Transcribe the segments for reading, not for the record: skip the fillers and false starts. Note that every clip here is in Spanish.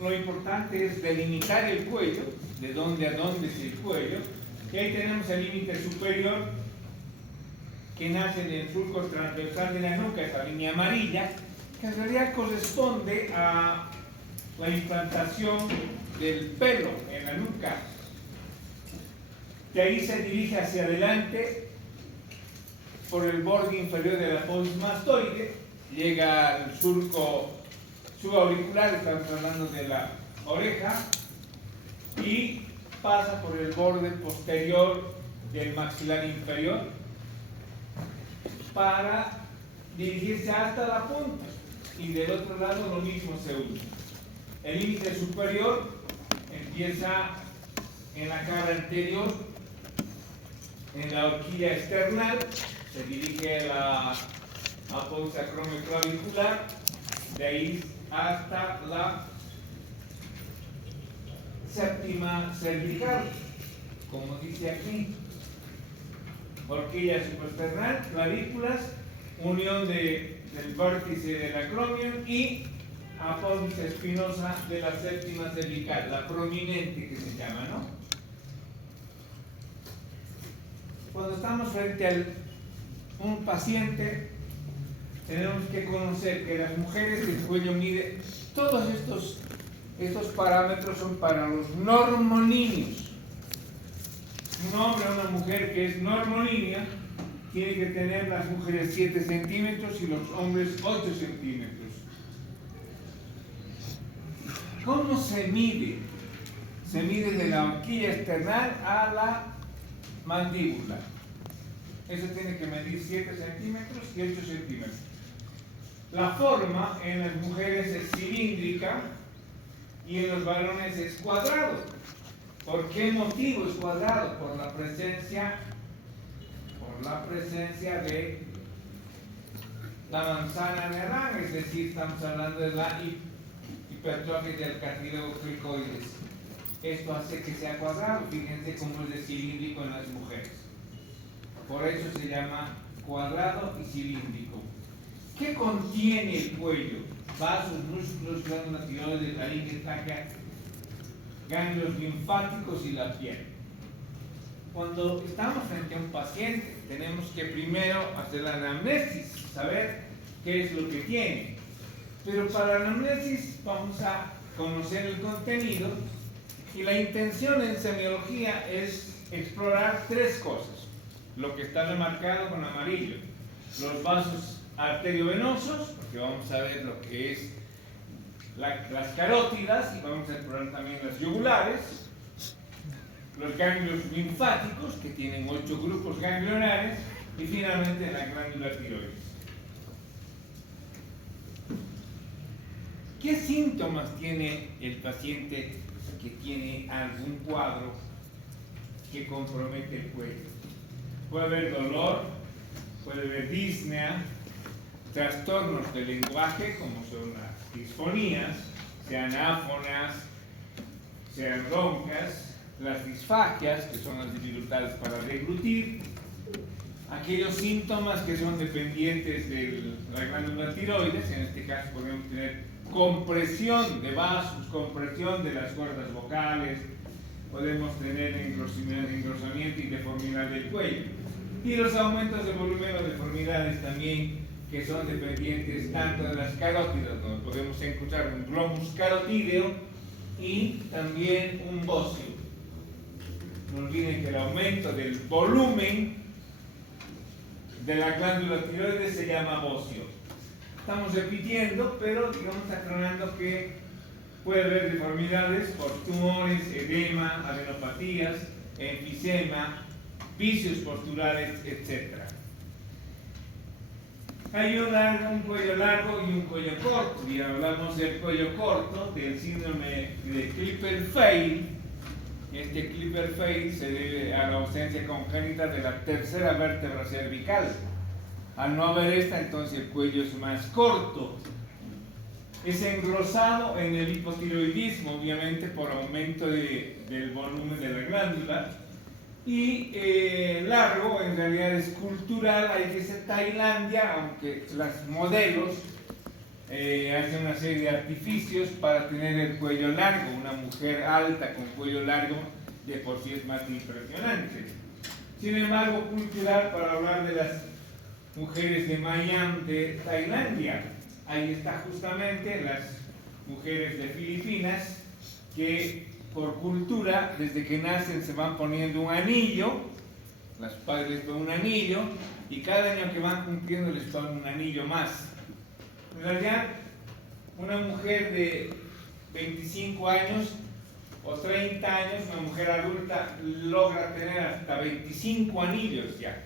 lo importante es delimitar el cuello, de dónde a dónde es el cuello, y ahí tenemos el límite superior que nace en el surco transversal de la nuca, esa línea amarilla, que en realidad corresponde a la implantación del pelo en la nuca. De ahí se dirige hacia adelante por el borde inferior de la apófisis mastoide, llega al surco subauricular, estamos hablando de la oreja, y pasa por el borde posterior del maxilar inferior para dirigirse hasta la punta, y del otro lado lo mismo se une. El límite superior empieza en la cara anterior, en la horquilla external, se dirige a la apófisis acromioclavicular, de ahí hasta la séptima cervical, como dice aquí. Horquilla supraesternal, clavículas, unión del vértice del acromion y apófisis espinosa de la séptima cervical, la prominente que se llama, ¿no? Cuando estamos frente a un paciente, tenemos que conocer que las mujeres el cuello mide, todos estos parámetros son para los normolíneos. Un hombre o una mujer que es normolínea tiene que tener las mujeres 7 centímetros y los hombres 8 centímetros. ¿Cómo se mide? Se mide de la horquilla external a la mandíbula. Eso tiene que medir 7 centímetros y 8 centímetros. La forma en las mujeres es cilíndrica y en los varones es cuadrado. ¿Por qué motivo es cuadrado? Por la presencia de la manzana de Adán, es decir, estamos hablando de la hipertrofia del cartílago cricoides. Esto hace que sea cuadrado. Fíjense cómo es de cilíndrico en las mujeres. Por eso se llama cuadrado y cilíndrico. ¿Qué contiene el cuello? Vasos, músculos, glándulas tiroides, laringe, tráquea, ganglios linfáticos y la piel. Cuando estamos frente a un paciente, tenemos que primero hacer la anamnesis, saber qué es lo que tiene. Pero para la anamnesis vamos a conocer el contenido, y la intención en semiología es explorar 3 cosas. Lo que está remarcado con amarillo: los vasos arteriovenosos, porque vamos a ver lo que es las carótidas, y vamos a explorar también las yugulares, los ganglios linfáticos, que tienen 8 grupos ganglionares, y finalmente la glándula tiroides. ¿Qué síntomas tiene el paciente que tiene algún cuadro que compromete el cuello? Puede haber dolor, puede haber disnea, trastornos del lenguaje, como son las disfonías, sean áfonas, sean roncas, las disfagias, que son las dificultades para deglutir, aquellos síntomas que son dependientes de la glándula tiroides. En este caso podemos tener compresión de vasos, compresión de las cuerdas vocales, podemos tener engrosamiento y deformidad del cuello, y los aumentos de volumen o deformidades también, que son dependientes tanto de las carótidas, donde podemos encontrar un glomus carotídeo y también un bocio. No olviden que el aumento del volumen de la glándula tiroides se llama bocio. Estamos repitiendo, pero digamos aclarando que puede haber deformidades por tumores, edema, adenopatías, enfisema, vicios posturales, etc. Hay un cuello largo y un cuello corto, y hablamos del cuello corto, del síndrome de Klippel-Feil. Este Klippel-Feil se debe a la ausencia congénita de la tercera vértebra cervical. Al no haber esta, entonces el cuello es más corto. Es engrosado en el hipotiroidismo, obviamente por aumento del volumen de la glándula, y largo en realidad es cultural. Hay que ser Tailandia, aunque las modelos hace una serie de artificios para tener el cuello largo. Una mujer alta con cuello largo de por sí es más impresionante. Sin embargo, cultural para hablar de las mujeres de Miami, de Tailandia. Ahí está justamente las mujeres de Filipinas que por cultura, desde que nacen se van poniendo un anillo, los padres les ponen un anillo y cada año que van cumpliendo les ponen un anillo más. En realidad, una mujer de 25 años o 30 años, una mujer adulta, logra tener hasta 25 anillos ya.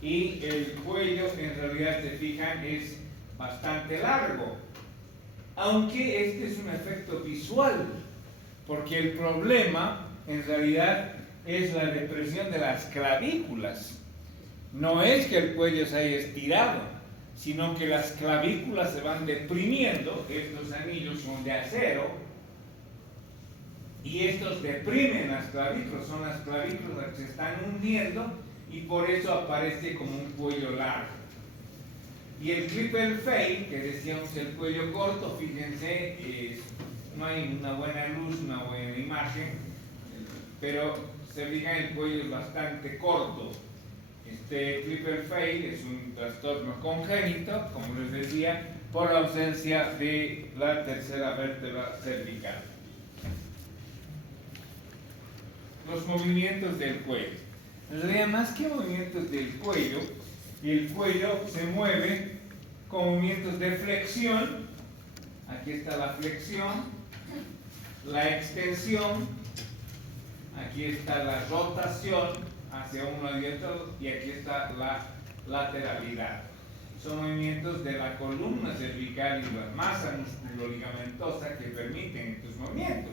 Y el cuello, en realidad, se fijan, es bastante largo. Aunque este es un efecto visual, porque el problema, en realidad, es la depresión de las clavículas. No es que el cuello se haya estirado, sino que las clavículas se van deprimiendo. Estos anillos son de acero y estos deprimen las clavículas, son las clavículas que se están hundiendo y por eso aparece como un cuello largo. Y el triple fade, que decíamos el cuello corto, fíjense, no hay una buena luz, una buena imagen, pero se fijan, el cuello es bastante corto. Este triple fade es un trastorno congénito, como les decía, por la ausencia de la tercera vértebra cervical. Los movimientos del cuello. En realidad, más que movimientos del cuello, el cuello se mueve con movimientos de flexión. Aquí está la flexión, la extensión, aquí está la rotación hacia uno y otro, y aquí está la lateralidad. Son movimientos de la columna cervical y la masa musculoligamentosa que permiten estos movimientos.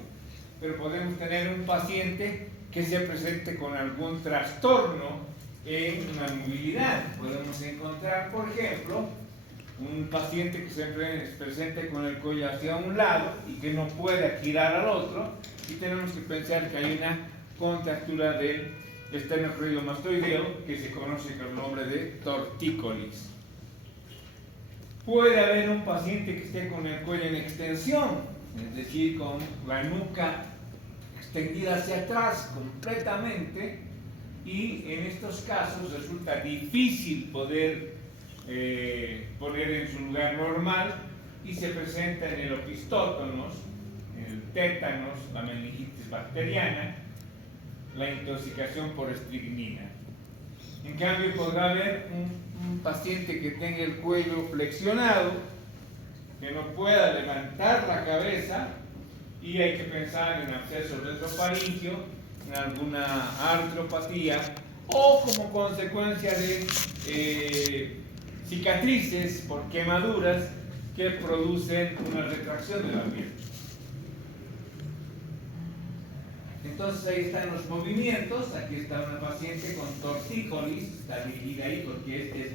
Pero podemos tener un paciente que se presente con algún trastorno en la movilidad. Podemos encontrar, por ejemplo, un paciente que se presente con el cuello hacia un lado y que no pueda girar al otro, y tenemos que pensar que hay una contractura del esternocleidomastoideo que se conoce con el nombre de tortícolis. Puede haber un paciente que esté con el cuello en extensión, es decir, con la nuca extendida hacia atrás completamente, y en estos casos resulta difícil poder poner en su lugar normal y se presenta en el opistótonos, el tétanos, la meningitis bacteriana, la intoxicación por estricnina. En cambio, podrá haber un paciente que tenga el cuello flexionado, que no pueda levantar la cabeza, y hay que pensar en absceso retrofaringio, en alguna artropatía, o como consecuencia de cicatrices por quemaduras que producen una retracción de la piel. Entonces ahí están los movimientos. Aquí está una paciente con tortícolis, está dirigida ahí porque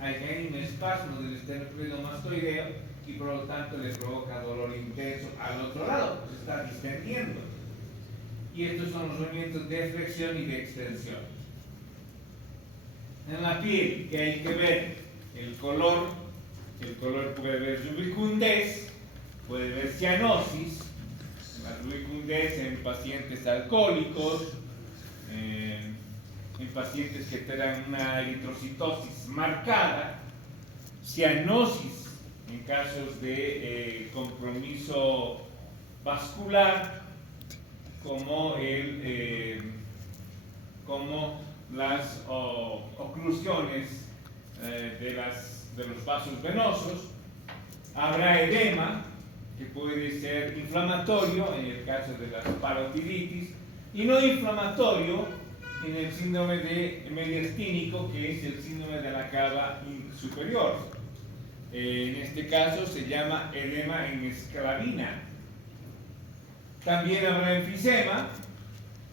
hay un espasmo del esternocleidomastoideo y por lo tanto le provoca dolor intenso al otro lado, pues está distendiendo. Y estos son los movimientos de flexión y de extensión. En la piel, que hay que ver el color puede haber rubicundez, puede haber cianosis. La rubicundez en pacientes alcohólicos, en pacientes que tengan una eritrocitosis marcada, cianosis en casos de compromiso vascular, como las oclusiones de los vasos venosos. Habrá edema, que puede ser inflamatorio en el caso de la parotiditis, y no inflamatorio en el síndrome de mediastínico, que es el síndrome de la cava superior. En este caso se llama edema en esclavina. También habrá enfisema,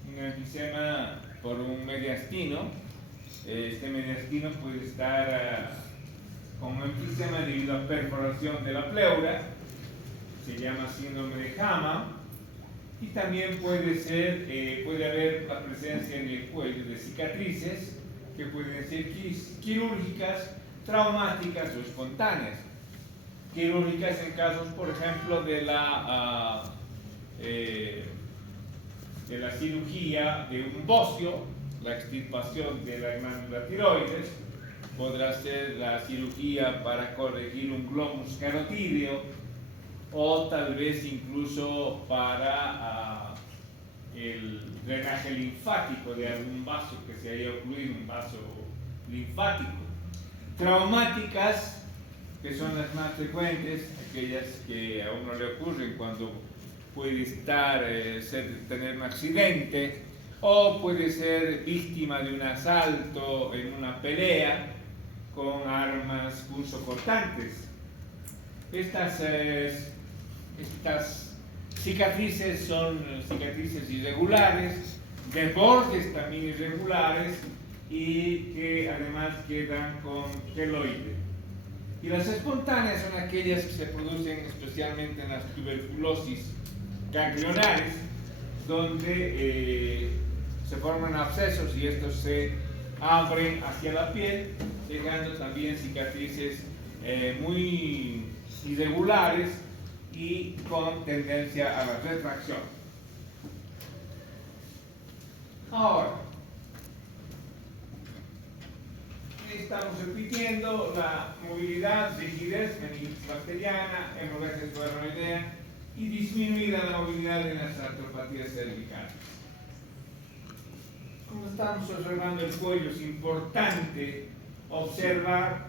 un enfisema por un mediastino. Este mediastino puede estar con enfisema debido a perforación de la pleura, se llama síndrome de Hama, y también puede haber la presencia en el cuello de cicatrices que pueden ser quirúrgicas, traumáticas o espontáneas. quirúrgicas en casos, por ejemplo, de la cirugía de un bocio, la extirpación de la glándula tiroides. Podrá ser la cirugía para corregir un globus carotídeo, o tal vez incluso para el drenaje linfático de algún vaso que se haya ocluido, un vaso linfático. Traumáticas, que son las más frecuentes, aquellas que a uno le ocurren cuando puede tener un accidente, o puede ser víctima de un asalto en una pelea con armas punzocortantes. Estas cicatrices son cicatrices irregulares, de bordes también irregulares, y que además quedan con queloide. Y las espontáneas son aquellas que se producen especialmente en las tuberculosis ganglionares, donde se forman abscesos y estos se abren hacia la piel, dejando también cicatrices muy irregulares y con tendencia a la retracción. Ahora, estamos repitiendo la movilidad, rigidez, meningitis bacteriana, hemorragia subarachnoidea y disminuida la movilidad en las artropatías cervicales. Como estamos observando el cuello, es importante observar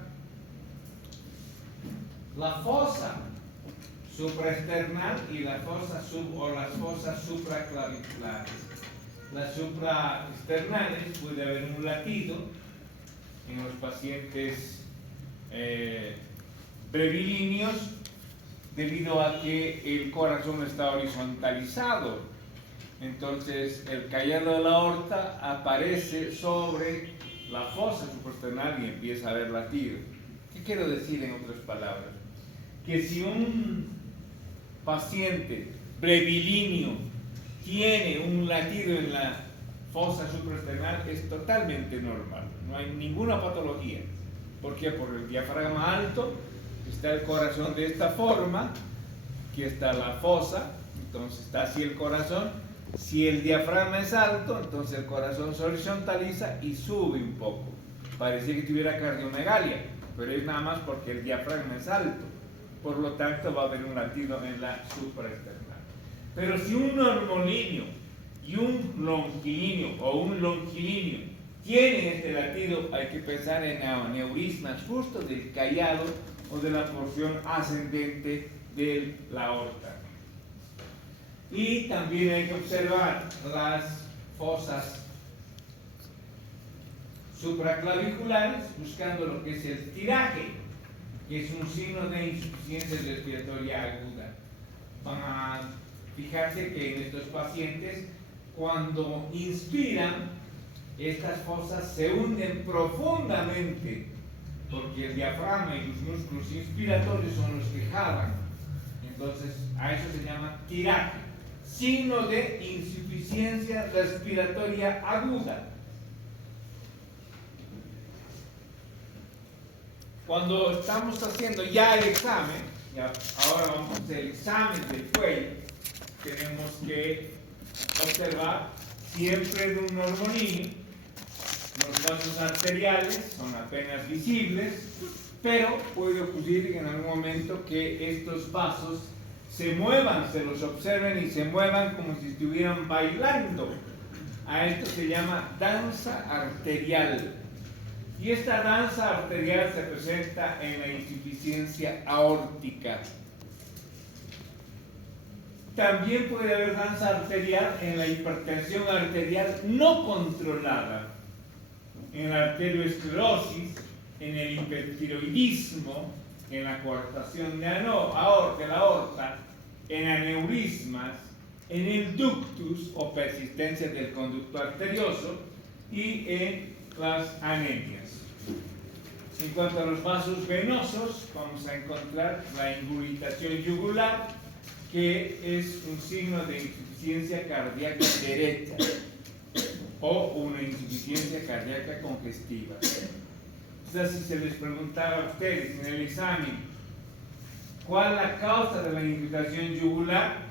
la fosa supraesternal y la fosa las fosas supraclaviculares. Las supraesternales puede haber un latido en los pacientes brevilíneos debido a que el corazón está horizontalizado. Entonces el callado de la aorta aparece sobre la fosa supraesternal y empieza a haber latido. ¿Qué quiero decir en otras palabras? Que si un paciente brevilíneo tiene un latido en la fosa supraesternal, es totalmente normal, no hay ninguna patología. ¿Por qué? Por el diafragma alto, está el corazón de esta forma, aquí está la fosa, entonces está así el corazón. Si el diafragma es alto, entonces el corazón se horizontaliza y sube un poco. Parecía que tuviera cardiomegalia, pero es nada más porque el diafragma es alto. Por lo tanto, va a haber un latido en la supraesternal. Pero si un normolíneo y un longilíneo o un longilíneo tienen este latido, hay que pensar en aneurismas justo del callado o de la porción ascendente de la aorta. Y también hay que observar las fosas supraclaviculares buscando lo que es el tiraje, que es un signo de insuficiencia respiratoria aguda. Van a fijarse que en estos pacientes, cuando inspiran, estas fosas se hunden profundamente, porque el diafragma y los músculos inspiratorios son los que jalan. Entonces, a eso se llama tiraje, signo de insuficiencia respiratoria aguda. Cuando estamos haciendo ya el examen, ahora vamos a hacer el examen del cuello, tenemos que observar siempre de un normolíneo. Los vasos arteriales son apenas visibles, pero puede ocurrir en algún momento que estos vasos se muevan, se los observen y se muevan como si estuvieran bailando. A esto se llama danza arterial. Y esta danza arterial se presenta en la insuficiencia aórtica. También puede haber danza arterial en la hipertensión arterial no controlada, en la arterioesclerosis, en el hipertiroidismo, en la coartación de la aorta, en aneurismas, en el ductus o persistencia del conducto arterioso y en las anemias. En cuanto a los vasos venosos, vamos a encontrar la ingurgitación yugular, que es un signo de insuficiencia cardíaca derecha o una insuficiencia cardíaca congestiva. O sea, si se les preguntara a ustedes en el examen ¿Cuál es la causa de la irritación yugular?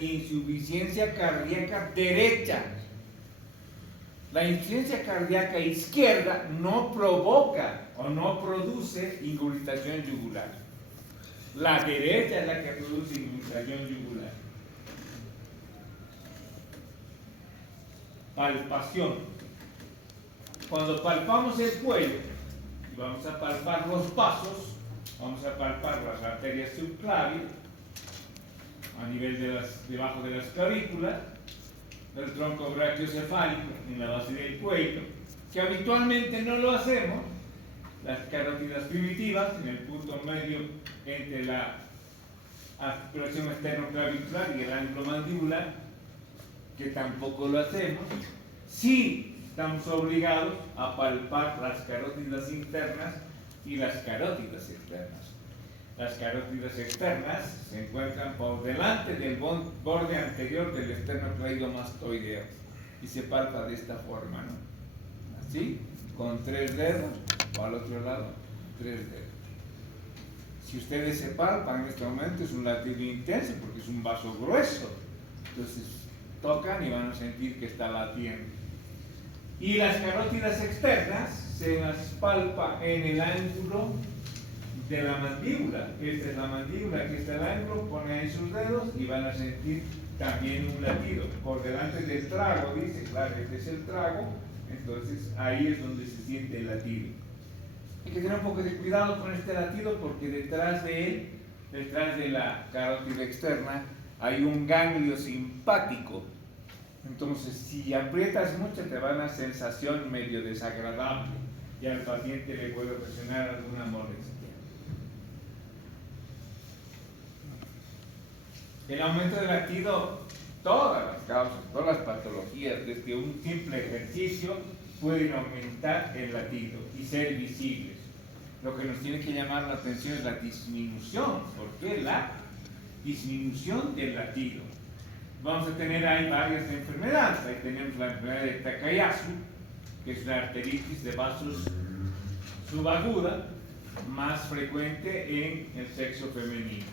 Insuficiencia cardíaca derecha. La insuficiencia cardíaca izquierda no provoca o no produce irritación yugular. La derecha es la que produce irritación yugular. Palpación. Cuando palpamos el cuello y vamos a palpar los vasos, vamos a palpar las arterias subclavias a nivel debajo de las clavículas, del tronco brachiocefálico en la base del cuello, que habitualmente no lo hacemos. Las carótidas primitivas en el punto medio entre la articulación esternoclavicular y el ángulo mandibular, que tampoco lo hacemos. Sí estamos obligados a palpar las carótidas internas y las carótidas externas. Las carótidas externas se encuentran por delante del borde anterior del esternocleidomastoideo y se palpa de esta forma, ¿no? Así, con 3 dedos, o al otro lado, 3 dedos. Si ustedes se palpan en este momento, es un latido intenso porque es un vaso grueso. Entonces tocan y van a sentir que está latiendo. Y las carótidas externas se las palpa en el ángulo de la mandíbula. Esta es la mandíbula, aquí está el ángulo, ponen ahí sus dedos y van a sentir también un latido. Por delante del trago, dice, claro, este es el trago, entonces ahí es donde se siente el latido. Hay que tener un poco de cuidado con este latido porque detrás de él, detrás de la carótida externa, hay un ganglio simpático. Entonces, si aprietas mucho, te va a una sensación medio desagradable y al paciente le puede ocasionar alguna molestia. El aumento del latido, todas las causas, todas las patologías, desde un simple ejercicio, pueden aumentar el latido y ser visibles. Lo que nos tiene que llamar la atención es la disminución. ¿Por qué la disminución del latido? Vamos a tener ahí varias enfermedades. Ahí tenemos la enfermedad de Takayasu, que es la arteritis de vasos subaguda, más frecuente en el sexo femenino.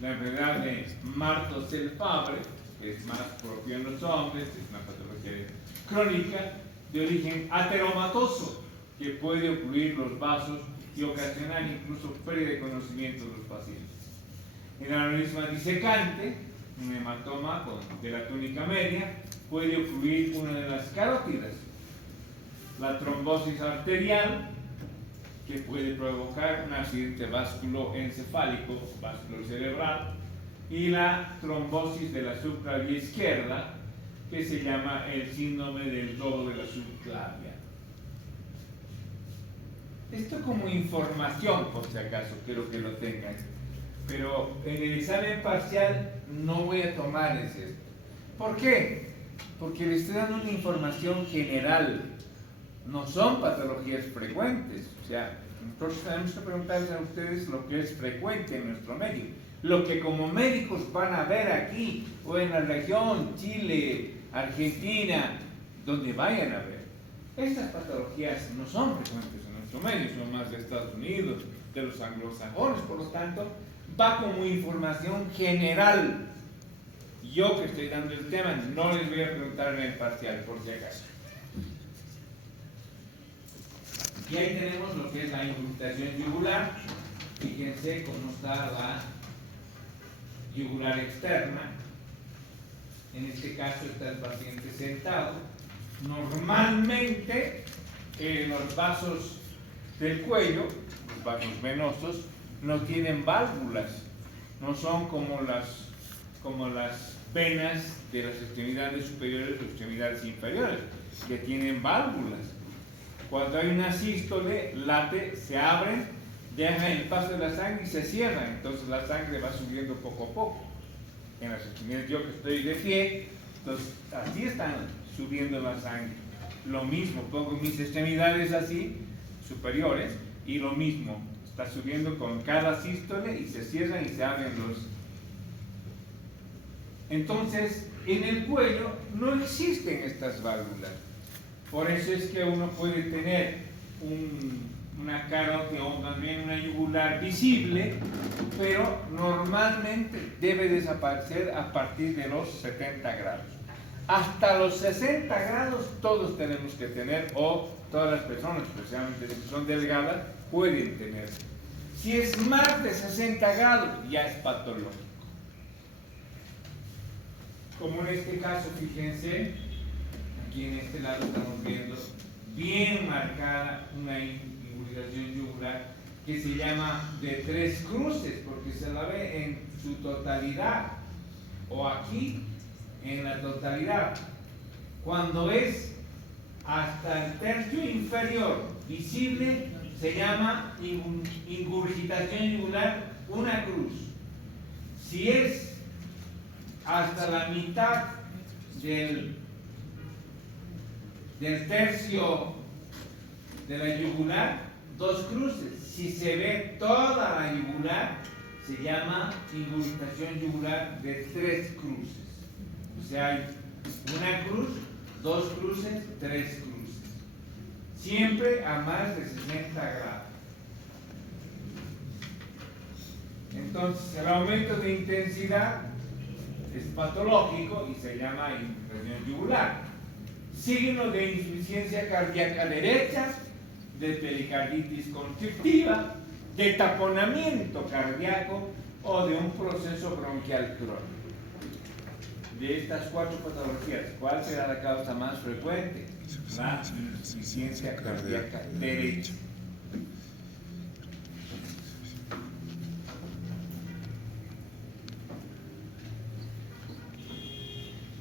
La enfermedad de Martos-Self-Fabre, que es más propia en los hombres, es una patología crónica de origen ateromatoso, que puede ocluir los vasos y ocasionar incluso pérdida de conocimiento de los pacientes. El aneurisma disecante, un hematoma de la túnica media, puede ocluir una de las carótidas. La trombosis arterial, que puede provocar un accidente vasculoencefálico, vasculocerebral, y la trombosis de la subclavia izquierda, que se llama el síndrome del globo de la subclavia. Esto como información, por si acaso, quiero que lo tengan. Pero en el examen parcial no voy a tomar esto. ¿Por qué? Porque le estoy dando una información general. No son patologías frecuentes. O sea, nosotros tenemos que preguntarles a ustedes lo que es frecuente en nuestro medio. Lo que como médicos van a ver aquí, o en la región, Chile, Argentina, donde vayan a ver. Estas patologías no son frecuentes en nuestro medio, son más de Estados Unidos, de los anglosajones, por lo tanto, va como información general. Yo que estoy dando el tema, no les voy a preguntar en el parcial, por si acaso. Y ahí tenemos lo que es la incrustación yugular. Fíjense cómo está la yugular externa. En este caso está el paciente sentado. Normalmente los vasos del cuello, los vasos venosos, no tienen válvulas, no son como las venas de las extremidades superiores o extremidades inferiores, que tienen válvulas. Cuando hay una sístole, late, se abren, dejan el paso de la sangre y se cierran, entonces la sangre va subiendo poco a poco. En las extremidades, yo que estoy de pie, entonces así están subiendo la sangre. Lo mismo, pongo mis extremidades así, superiores, y lo mismo, está subiendo con cada sístole y se cierran y se abren los. Entonces, en el cuello no existen estas válvulas. Por eso es que uno puede tener un una carótida o más bien una yugular visible, pero normalmente debe desaparecer a partir de los 70 grados. Hasta los 60 grados todos tenemos que tener, o todas las personas, especialmente las que son delgadas, pueden tener. Si es más de 60 grados, ya es patológico. Como en este caso, fíjense, aquí en este lado estamos viendo bien marcada una ingurgitación yugular que se llama de 3 cruces, porque se la ve en su totalidad, o aquí en la totalidad. Cuando es hasta el tercio inferior visible, se llama ingurgitación yugular una cruz. Si es hasta la mitad del tercio de la yugular, 2 cruces. Si se ve toda la yugular, se llama ingurgitación yugular de 3 cruces. O sea, hay una cruz, 2 cruces, 3 cruces. Siempre a más de 60 grados. Entonces, el aumento de intensidad es patológico y se llama ingurgitación yugular. Signo de insuficiencia cardíaca derecha, de pericarditis constrictiva, de taponamiento cardíaco o de un proceso bronquial crónico. De estas 4 patologías, ¿cuál será la causa más frecuente? La insuficiencia cardíaca derecha.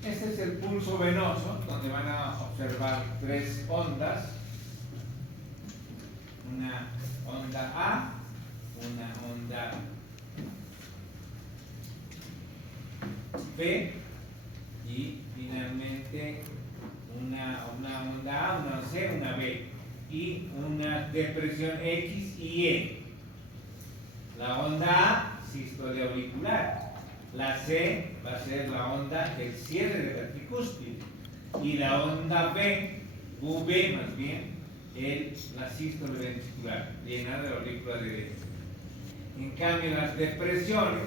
Este es el pulso venoso, donde van a observar 3 ondas. Una onda A, una onda B y finalmente una onda A, una C, una B y una depresión X y E. La onda A, sístole auricular. La C va a ser la onda del cierre de la tricúspide y la onda B, V más bien, la sístole ventricular, llena de la aurícula derecha. En cambio, las depresiones,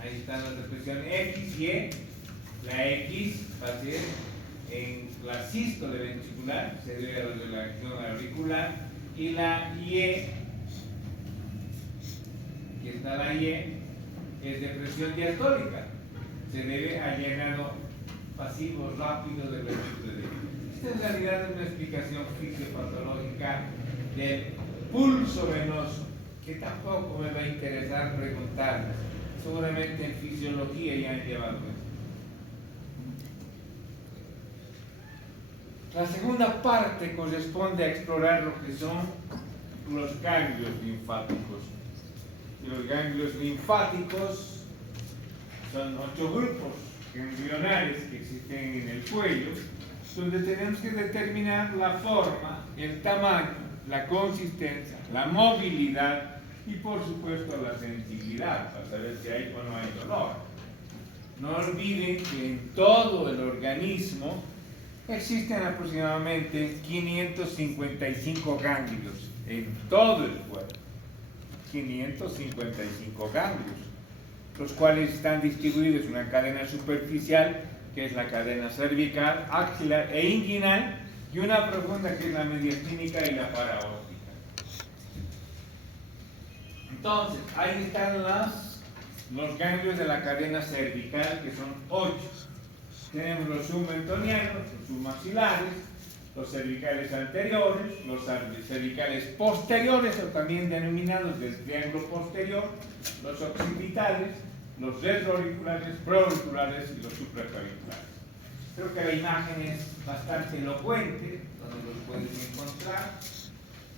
ahí están las depresiones X y E. La X va a ser en la sístole ventricular, se debe a la relajación auricular, y la Y, aquí está la Y, es depresión diastólica, se debe a llenado pasivo rápido de ventrículo derecho. Esta en realidad es una explicación fisiopatológica del pulso venoso, que tampoco me va a interesar preguntar. Seguramente en fisiología ya han llevado eso. La segunda parte corresponde a explorar lo que son los ganglios linfáticos. Y los ganglios linfáticos son 8 grupos ganglionares que existen en el cuello, donde tenemos que determinar la forma, el tamaño, la consistencia, la movilidad y por supuesto la sensibilidad para saber si hay o no hay dolor. No olviden que en todo el organismo existen aproximadamente 555 ganglios en todo el cuerpo. 555 ganglios, los cuales están distribuidos en una cadena superficial, que es la cadena cervical, axilar e inguinal, y una profunda, que es la mediastínica y la paraórtica. Entonces, ahí están los ganglios de la cadena cervical, que son 8. Tenemos los submentonianos, los submaxilares, los cervicales anteriores, los cervicales posteriores, o también denominados del triángulo posterior, los occipitales, los retroauriculares, proauriculares y los supraclaviculares. Creo que la imagen es bastante elocuente, donde los puedes encontrar.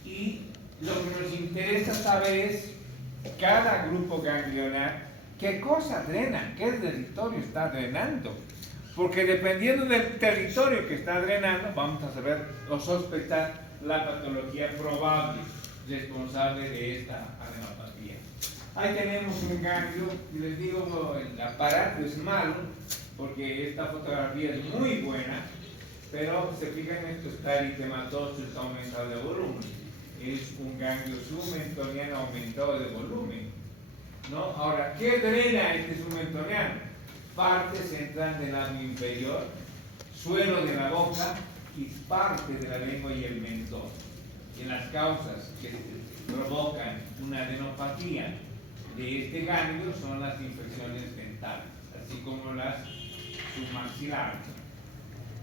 Y lo que nos interesa saber es cada grupo ganglionar, qué cosa drena, qué territorio está drenando. Porque dependiendo del territorio que está drenando, vamos a saber o sospechar la patología probable responsable de esta adenopatía. Ahí tenemos un ganglio, y les digo, el aparato es malo, porque esta fotografía es muy buena, pero se fijan, esto está eritematoso, está aumentado de volumen. Es un ganglio submentoniano aumentado de volumen, ¿no? Ahora, ¿qué drena este submentoniano? Parte central del labio inferior, suelo de la boca y parte de la lengua y el mentón. En las causas que provocan una adenopatía de este ganglio son las infecciones dentales, así como las submaxilares.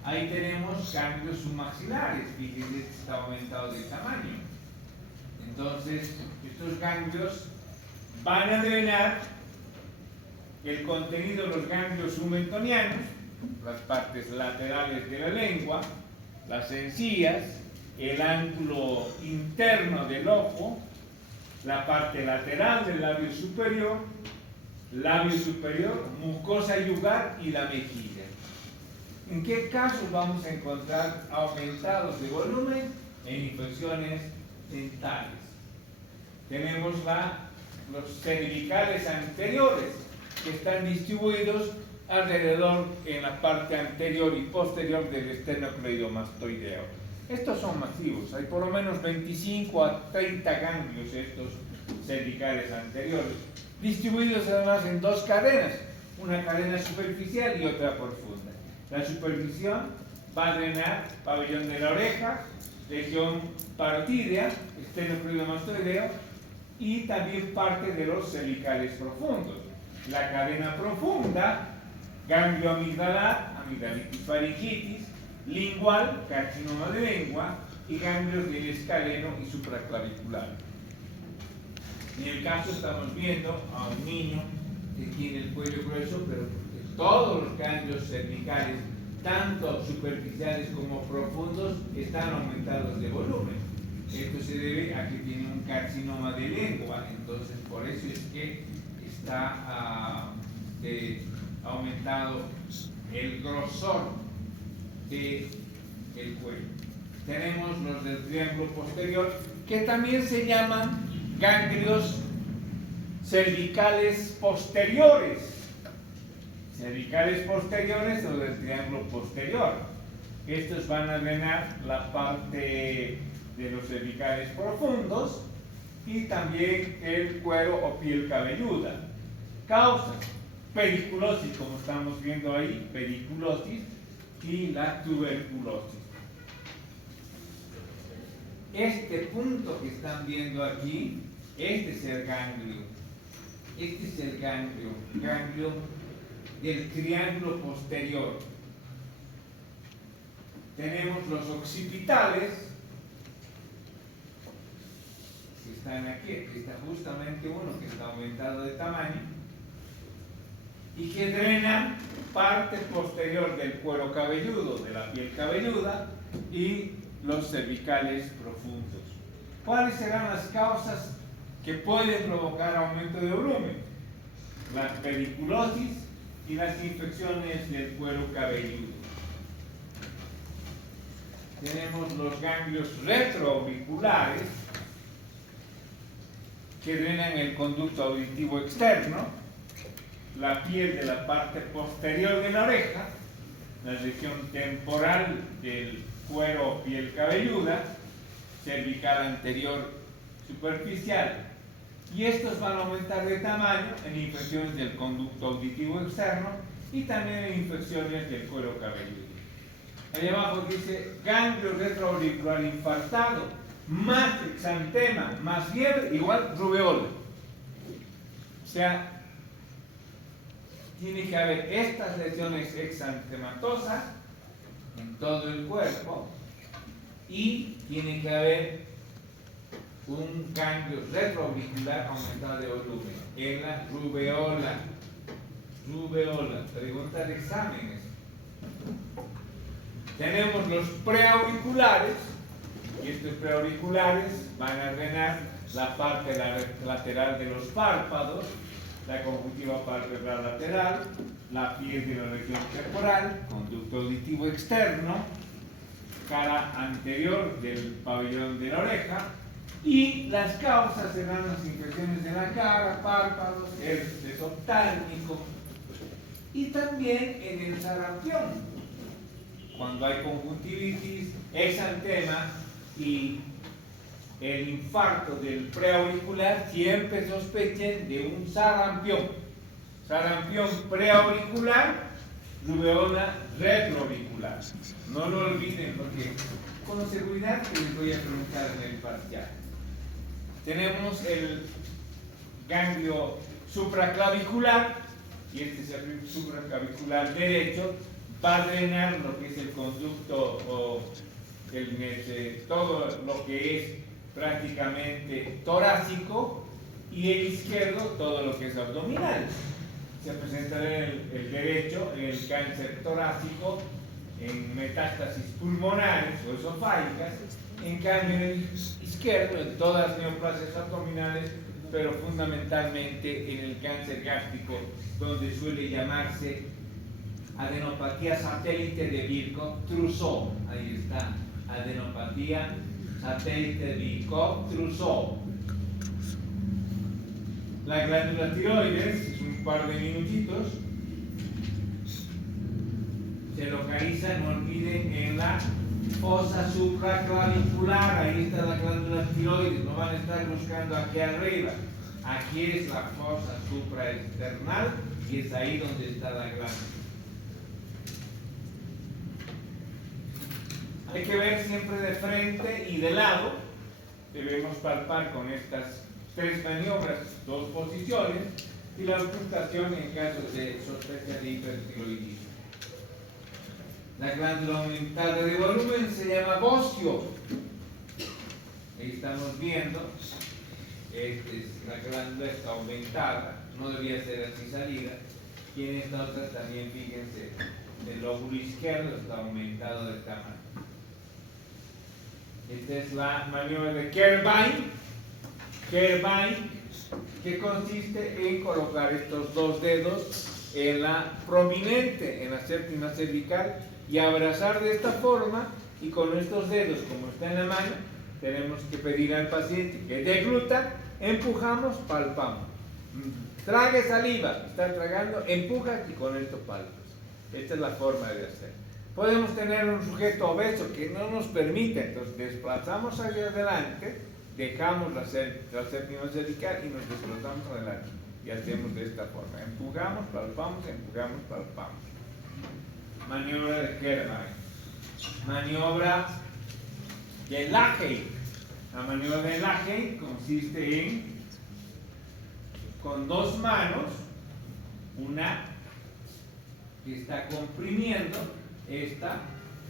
Ahí tenemos ganglios submaxilares, fíjense, está aumentado de tamaño. Entonces, estos ganglios van a drenar el contenido de los ganglios submentonianos, las partes laterales de la lengua, las encías, el ángulo interno del ojo, la parte lateral del labio superior, mucosa yugar y la mejilla. ¿En qué casos vamos a encontrar aumentados de volumen? En infecciones dentales. Tenemos los cervicales anteriores, que están distribuidos alrededor en la parte anterior y posterior del esternocleidomastoideo. Estos son masivos, hay por lo menos 25 a 30 ganglios estos cervicales anteriores, distribuidos además en dos cadenas, una cadena superficial y otra profunda. La superficial va a drenar pabellón de la oreja, región parotídea, esternocleidomastoideo y también parte de los cervicales profundos. La cadena profunda, ganglio amigdalar, amigdalitis faringitis, lingual, carcinoma de lengua y ganglios del escaleno y supraclavicular. En el caso estamos viendo a un niño que tiene el cuello grueso, pero todos los ganglios cervicales, tanto superficiales como profundos, están aumentados de volumen. Esto se debe a que tiene un carcinoma de lengua, entonces por eso es que está aumentado el grosor del cuello. Tenemos los del triángulo posterior, que también se llaman ganglios cervicales posteriores. Cervicales posteriores o del triángulo posterior. Estos van a drenar la parte de los cervicales profundos y también el cuero o piel cabelluda. Causas: pediculosis, como estamos viendo ahí, pediculosis, y la tuberculosis. Este punto que están viendo aquí, este es el ganglio. Este es el ganglio del triángulo posterior. Tenemos los occipitales, que están aquí. Aquí está justamente uno que está aumentado de tamaño y que drena parte posterior del cuero cabelludo, de la piel cabelluda y los cervicales profundos. ¿Cuáles serán las causas que pueden provocar aumento de volumen? La pediculosis y las infecciones del cuero cabelludo. Tenemos los ganglios retroauriculares, que drenan el conducto auditivo externo, la piel de la parte posterior de la oreja, la región temporal del cuero o piel cabelluda, cervical anterior superficial, y estos van a aumentar de tamaño en infecciones del conducto auditivo externo y también en infecciones del cuero cabelludo. Allá abajo dice ganglio retroauricular infartado, más exantema, más fiebre, igual rubeola. O sea, tiene que haber estas lesiones exantematosas en todo el cuerpo y tiene que haber un ganglio retroauricular aumentado de volumen en la rubeola. Rubeola, pregunta de exámenes. Tenemos los preauriculares, y estos preauriculares van a drenar la parte lateral de los párpados, la conjuntiva palpebral lateral, la piel de la región temporal, conducto auditivo externo, cara anterior del pabellón de la oreja, y las causas serán las infecciones de la cara, párpados, herpes oftálmico y también en el sarampión. cuando hay conjuntivitis, exantema y el infarto del preauricular, siempre sospechen de un sarampión. Sarampión preauricular, rubeola retroauricular. No lo olviden porque con seguridad que les voy a preguntar en el parcial. Tenemos el ganglio supraclavicular, y este es el supraclavicular derecho, va a drenar lo que es el conducto o todo lo que es prácticamente torácico, y el izquierdo todo lo que es abdominal. Se presentará el derecho en el cáncer torácico, en metástasis pulmonares o esofágicas, en cambio en el izquierdo en todas las neoplasias abdominales, pero fundamentalmente en el cáncer gástrico, donde suele llamarse adenopatía satélite de Virchow-Trousseau. Ahí está, adenopatía satélite de Virchow-Trousseau. La glándula tiroides, es un par de minutitos, se localiza, no olviden, en la fosa supraclavicular. Ahí está la glándula tiroides, no van a estar buscando aquí arriba. Aquí es la fosa supraesternal y es ahí donde está la glándula. Hay que ver siempre de frente y de lado. Debemos palpar con estas 3 maniobras, 2 posiciones, y la ocultación en caso de sospecha de hipertiroidismo. La glándula aumentada de volumen se llama bocio. Ahí estamos viendo, la glándula está aumentada, no debía ser así salida, y en esta otra también, fíjense, el lóbulo izquierdo está aumentado de tamaño. Esta es la maniobra de Kerbein, que consiste en colocar estos 2 dedos en la prominente, en la séptima cervical, y abrazar de esta forma, y con estos dedos, como está en la mano, tenemos que pedir al paciente que degluta, empujamos, palpamos. Trague saliva, está tragando, empuja y con esto palpas. Esta es la forma de hacer. Podemos tener un sujeto obeso que no nos permite, entonces desplazamos hacia adelante, dejamos la séptima cervical y nos desplazamos adelante. Y hacemos de esta forma. Empujamos, palpamos, empujamos, palpamos. Maniobra de Kerbein. Maniobra de Lahey. La maniobra de Lahey consiste en, con 2 manos, una que está comprimiendo, esta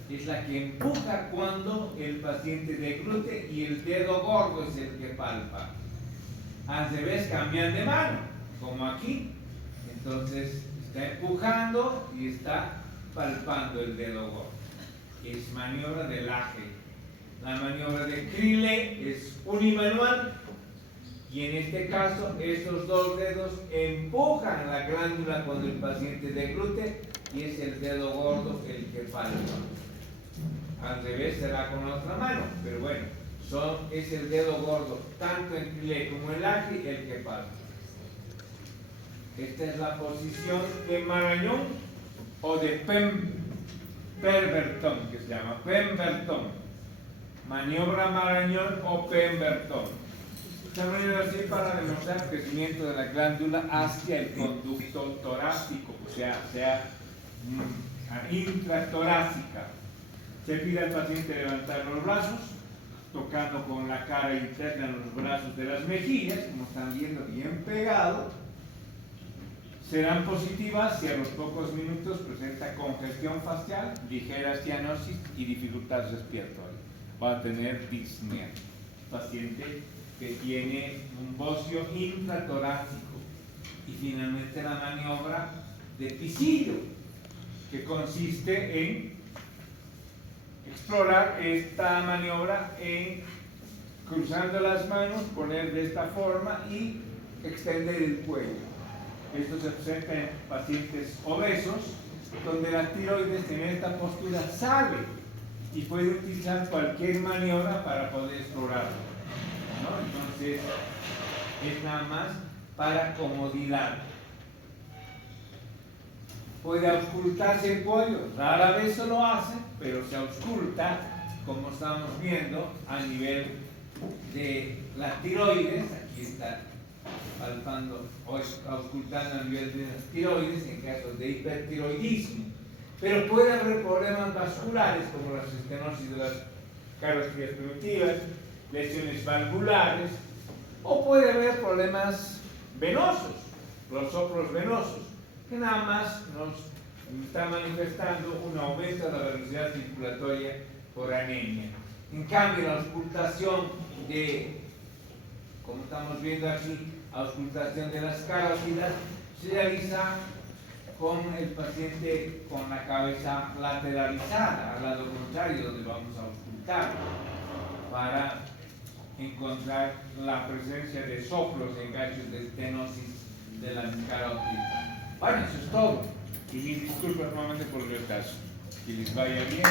es la que empuja cuando el paciente deglute y el dedo gordo es el que palpa. Al revés, cambian de mano, como aquí. Entonces está empujando y está palpando el dedo gordo. Es maniobra de Lahey. La maniobra de Crilley es unimanual, y en este caso estos 2 dedos empujan la glándula cuando el paciente deglute y es el dedo gordo el que palpa. Al revés será con la otra mano, pero bueno, es el dedo gordo tanto en Crilley como en Lahey el que palpa. Esta es la posición de Marañón o de Pemberton, que se llama Pemberton. Maniobra Marañón o Pemberton. Esta maniobra así para demostrar el crecimiento de la glándula hacia el conducto torácico, o sea intratorácica. Se pide al paciente levantar los brazos, tocando con la cara interna los brazos de las mejillas, como están viendo, bien pegado. Serán positivas si a los pocos minutos presenta congestión facial, ligera cianosis y dificultad respiratoria. Va a tener disnea. Paciente que tiene un bocio intratorácico. Y finalmente la maniobra de Pisillo, que consiste en explorar esta maniobra en cruzando las manos, poner de esta forma y extender el cuello. Esto se presenta en pacientes obesos, donde la tiroides en esta postura sale y puede utilizar cualquier maniobra para poder explorarlo, ¿no? Entonces, es nada más para comodidad. puede auscultarse el cuello, rara vez se lo hace, pero se ausculta, como estamos viendo, a nivel de las tiroides. Aquí está palpando o auscultando a nivel de las tiroides en casos de hipertiroidismo. Pero puede haber problemas vasculares como la estenosis de las cardias primitivas, lesiones valvulares, o puede haber problemas venosos, los soplos venosos, que nada más nos está manifestando un aumento de la velocidad circulatoria por anemia. En cambio, la auscultación de, como estamos viendo aquí, auscultación de las carótidas se realiza con el paciente con la cabeza lateralizada, al lado contrario, donde vamos a auscultar, para encontrar la presencia de soplos en casos de estenosis de las carótidas. Bueno, eso es todo. Y mis disculpas nuevamente por el retraso. Que les vaya bien.